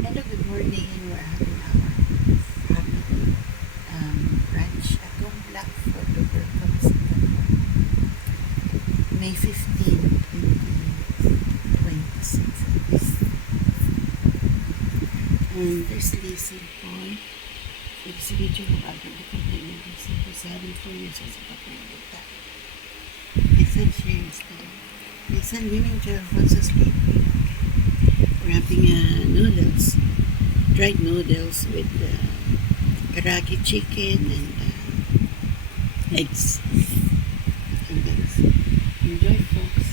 Hello, good morning. We're having our happy brunch atong Black Photo Comes May 15, 2026. And there's Lizzie Paul. It's a video of other company. Lizzie who's having 4 years as a kapalita. Listen, shares them. Listen, living there wants to sleep. We're having noodles, dried noodles with karaage chicken and eggs. And that's enjoy, folks.